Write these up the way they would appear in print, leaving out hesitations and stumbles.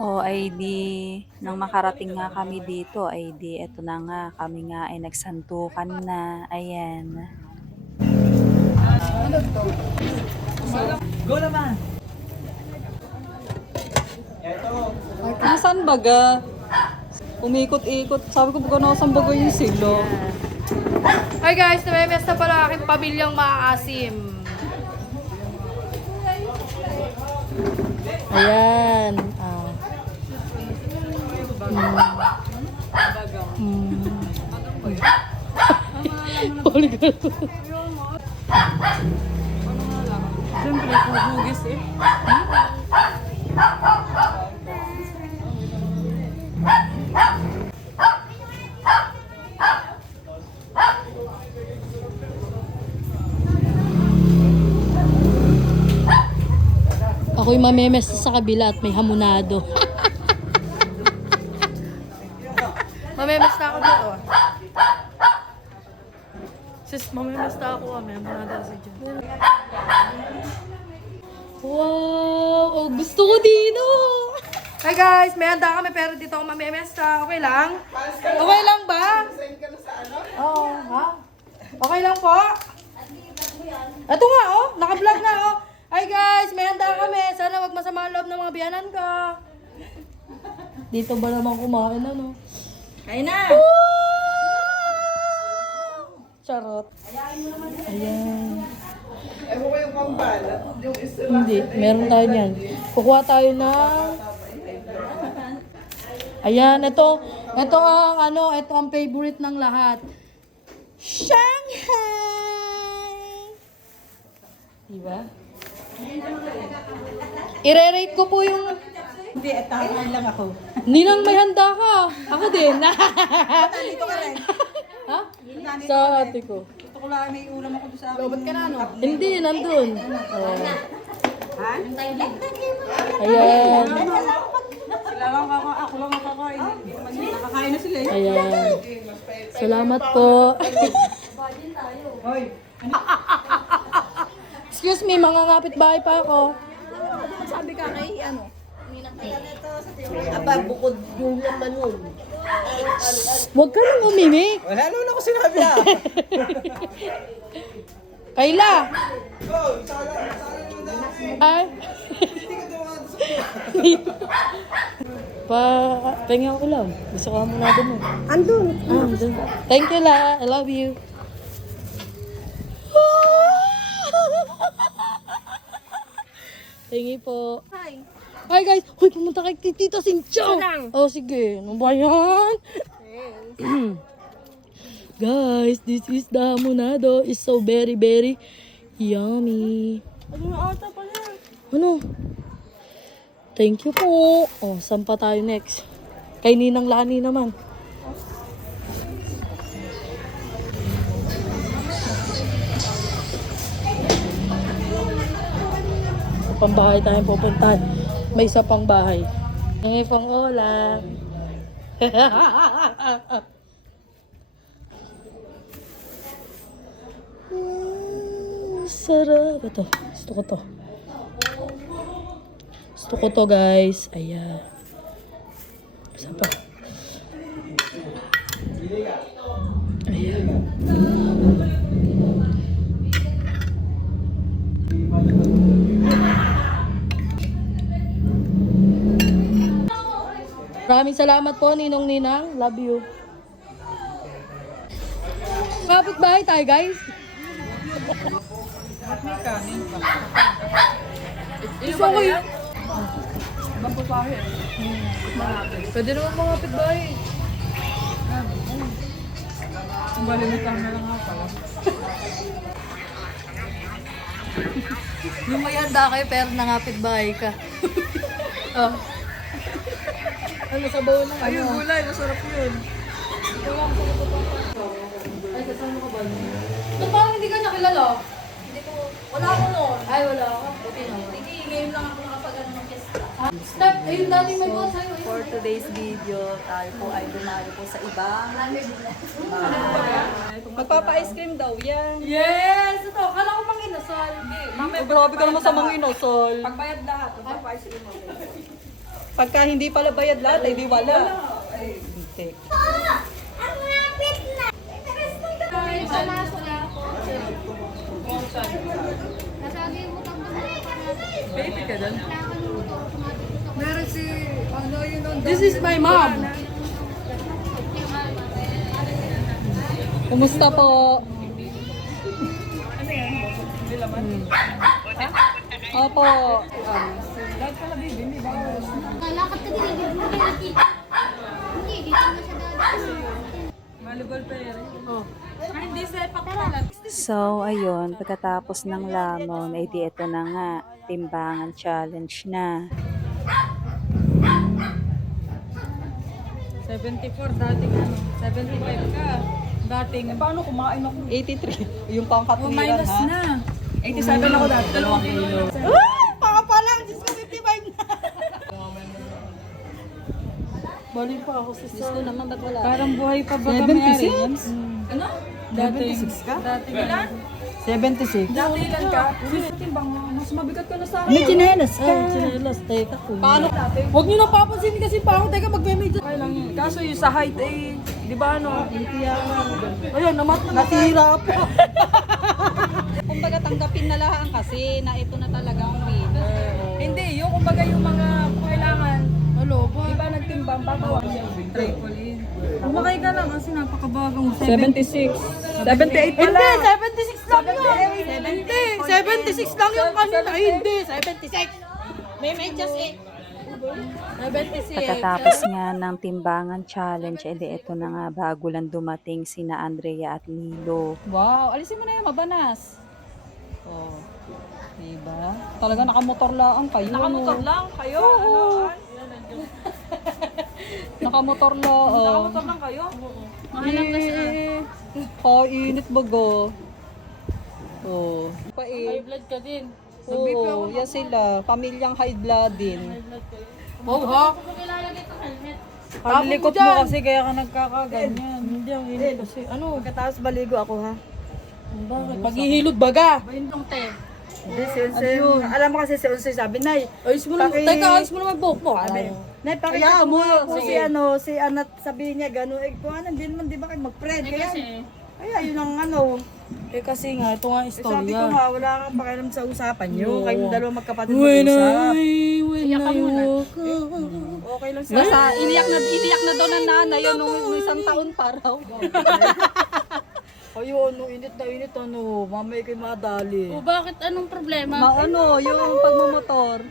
O ay di, nang makarating nga kami dito, ay di, eto na nga, kami nga ay nagsantukan na. Ayan. Go naman! Nasaan baga? Umikot-ikot. Sabi ko baga nasaan baga yung silo. Hi guys, namimias na pala aking pamilyang maaasim. Ayan. Holy God. Siyempre, hugis eh. Ako'y mamemes sa kabila at may hamonado. Mamimias na ako dito. Sis, mamimias na ako. May mga daw si John. Wow! Oh, gusto ko dito! Hi guys, may handa kami pero dito ako mamimias na. Okay lang? Okay lang ba? Oo, ha? Okay lang po? Ito nga oh, naka-vlog na oh. Hi guys, may handa kami. Sana wag masama ang loob ng mga biyanan ko. Dito ba naman kumain ano? Kain na! Charot. Ayan. Ewan ko yung pambalat. Yung isa Hindi, meron tayo niyan. Kukuha tayo ng... Ayan, ito ang ano, ito ang favorite ng lahat. Shanghai! Diba? I-rate ko po yung... Hindi, tama lang ako. Ninang may handa ka. Ako din. Nandito ka rin. Ha? Sa ate ko. Ito ko lang may ulam ako doon sa akin. Lobot ka na, no? Hindi, nandun. Oh. Ha? Ayan. Sila lang ako lang nakakain. Nakakain na sila eh. Ayan. Salamat po. Hoy, Excuse me, mga kapitbahay pa ako. Sabi ka kay ano? Aba, bukod yung laman nun. Huwag ka nang umimik. wala naman ako sinabi ah. Kayla! Ay! Pahinga ko lang. Gusto ko muna doon mo. Andun. Andun. Thank you la. I love you. Thank you po. Hi. Hi guys! Hoy, pumunta kay Tita Sincho! lang. Oh, sige. Ano ba yan? Guys, this is the hamonado. It's so very, very yummy. Ano na ata pala? Ano? Thank you po. Oh, saan pa tayo next? Kay Ninang Lani naman. Sa pambahay tayo pupuntahan. May isa pang bahay. Nangyay pang ulam. Sarap. Ito. Gusto ko to. Gusto ko to guys. Ayan. Isa pa. Ayan. Maraming salamat po, Ninong Ninang. Love you. Kapit bahay tayo, guys. Gusto ko yun. Ibang papahe. Pwede naman mga kapitbahay. Malimitahan na lang ako pala. Yung may handa kayo pero nangapit bahay ka. Oh. Ano sa bawa ng Ayun, ano? gulay. Masarap yun. Ay, kasama ka ba? Ba't parang hindi ka nakilala? Hindi ko, wala ako noon. Ay, wala ka. Buti naman. Hindi, ngayon lang ako nakapag-ano ng fiesta. Step, ayun dati may boss sa'yo. For today's video, tayo po ay dumalo po sa ibang Magpapa-ice cream daw yan. Yes! Ito, kala ko mang inasal. Mamaya, Grabe ka naman sa mga inosol. pagbayad lahat, magpapa-ice cream daw. Pagka hindi pala bayad lahat, ay di wala. Hindi. Baby ka dun? Meron si, ano yun, this is my mom. Kumusta po? Opo. Lalakad ka din, hindi mo kayo nakita. Hindi, dito na siya dati. Volleyball player. Oh. Ay, hindi sepak pala. So, ayun, pagkatapos ng lamon, ay di ito na nga, timbangan challenge na. 74, dating ano, 75 ka. Dating, paano kumain ako? 83. Yung pangkatwiran, minus ha? na. 87 ako dati. 2 kilo. Paka pa lang, Diyos ko, 55 na. Bali pa ako sa Gusto naman ba't wala? Parang buhay pa ba 76? Ano? Dating, 76 ka? dating ilan? 76. Dati ilan ka? Timbang, mas mabigat ka na sa akin. May chinelas ka. Chinelas, teka po. Paano dati? Huwag niyo na papansin kasi pa ako. Teka, magme-medyo. Okay lang yun. Kaso yung sa height eh, di ba ano? Ayun, natira po. Kumbaga tanggapin na lang kasi na ito na talaga ang winner. Hindi, yung kumbaga yung mga kailangan. Hello, ba? Di ba nagtimbang bago? Trampoline. Umakay ka lang kasi napakabagang 76. 78 pala. Hindi, 76 lang yun. Hindi, 76 lang yung kanina. Ay, hindi, 76. May medyas eh. 76. Pagkatapos nga ng timbangan challenge, edi ito na nga bago lang dumating sina Andrea at Milo. Wow, alisin mo na yung mabanas. Oh. Diba? Talaga nakamotor lang kayo. Nakamotor lang kayo? Ano? Nakamotor lang. Nakamotor lang kayo? Kainit bago. Oh. High blood ka din. Oo, yan sila. Pamilyang high blood din. Oh, ha? Paglikot mo kasi kaya ka nagkakaganyan. Hindi, ang init kasi. Ano? Pagkatapos baligo ako ha. Bakit? Paghihilod baga. Hindi, si Unsay. Alam mo kasi si Unsay sabi, Nay, Ayos mo naman. Teka, ayos mo naman buhok mo. Nay, pakita mo po si ano, si Anat sabihin niya gano'n. Eh, kung ano, hindi naman, di ba kayo mag-friend? Kaya yun ang ano. Eh kasi nga, ito nga Eh, sabi ko istorya. nga, wala kang pakialam sa usapan niyo. Kayong dalawa magkapatid When mag-usap. I woke up. Okay lang siya. Basta iniyak na daw ng nanay yun nung isang taon pa raw. Ayun, ano, init na init, ano. Mamay kayo madali. O bakit anong problema? Ano, yung pagmumotor.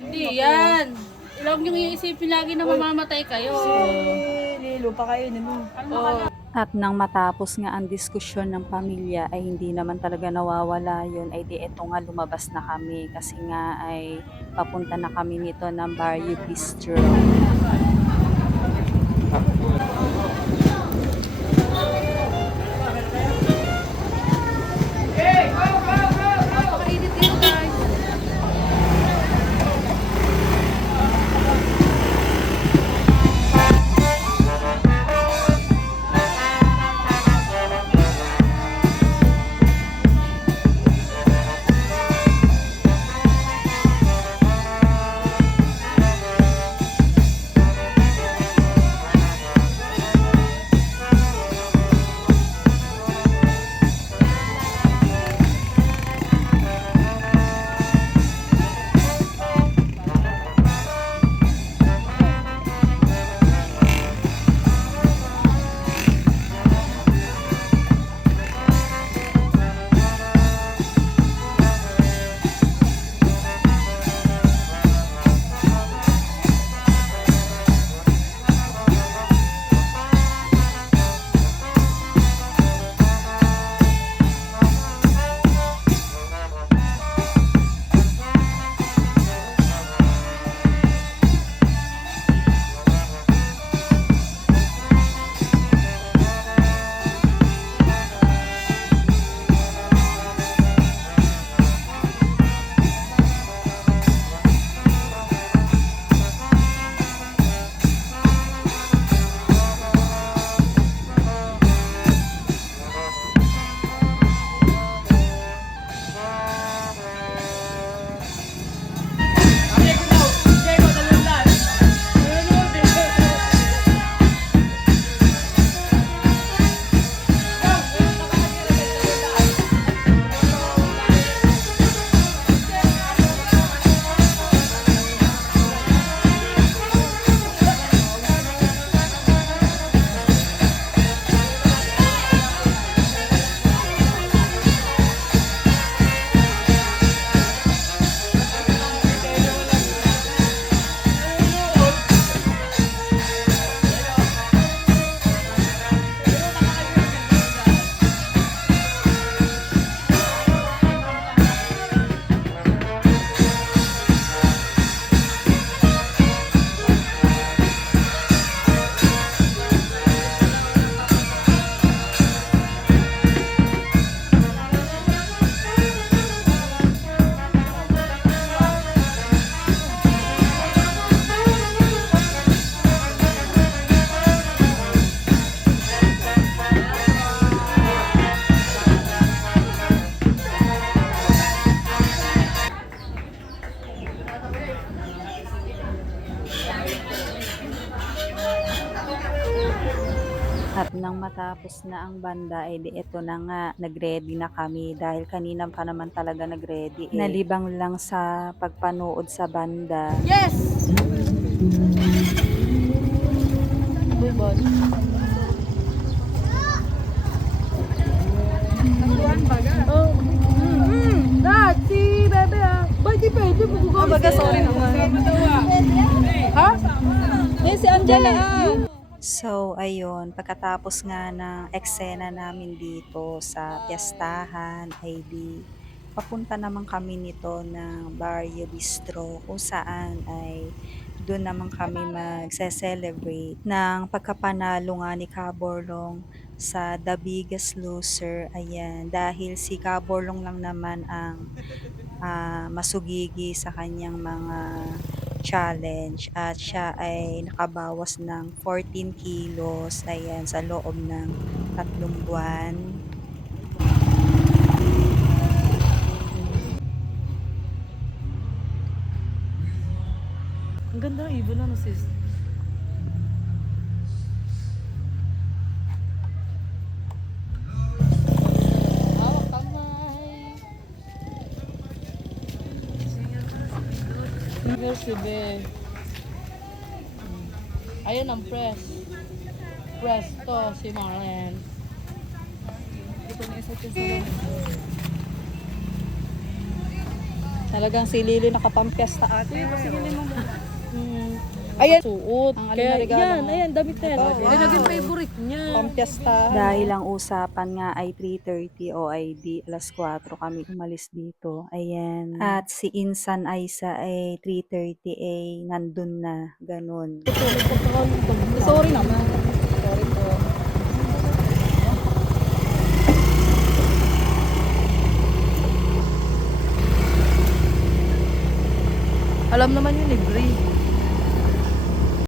Hindi yan. Huwag niyong iisipin lagi na mamamatay kayo. Lilo, pakainin mo. At nang matapos nga ang diskusyon ng pamilya ay hindi naman talaga nawawala yun, ay di eto nga lumabas na kami kasi nga ay papunta na kami nito ng Barrio Bistro. Napakainit dito, guys. At nang matapos na ang banda, di eto na nga, nag-ready na kami dahil kanina pa naman talaga nag-ready. Nalibang lang sa pagpanood sa banda. Yes! Uy, boss. Oh. Dad, si Bebe Ba, di pwede. Baga, sorry naman. Ha? Eh, si Angela So, ayun, pagkatapos nga ng eksena namin dito sa piyestahan, ay di papunta naman kami nito ng Barrio Bistro kung saan ay doon naman kami magse-celebrate ng pagkapanalo nga ni Kaborlong sa The Biggest Loser. Ayan, dahil si Kaborlong lang naman ang masugigi sa kanyang mga challenge at siya ay nakabawas ng 14 kilos ayan sa loob ng 3 buwan. Ang ganda ng ibon na, sis. Hawak kamay. Merci, be. Ayun ang press. Press to, si Marlen. Talagang si Lily nakapampiesta ate. Ayan. Suot. Ang Kaya, alinarigalo yan, mo. ayan, damit na yan. Wow. Yan naging favorite niya. Pampiesta. Dahil ang usapan nga ay 3:30 o ay di alas 4 kami umalis dito. Ayan. At si Insan Aisa ay 3:30 ay nandun na. Ganun. Sorry naman. Sorry po. Alam naman yun, libre.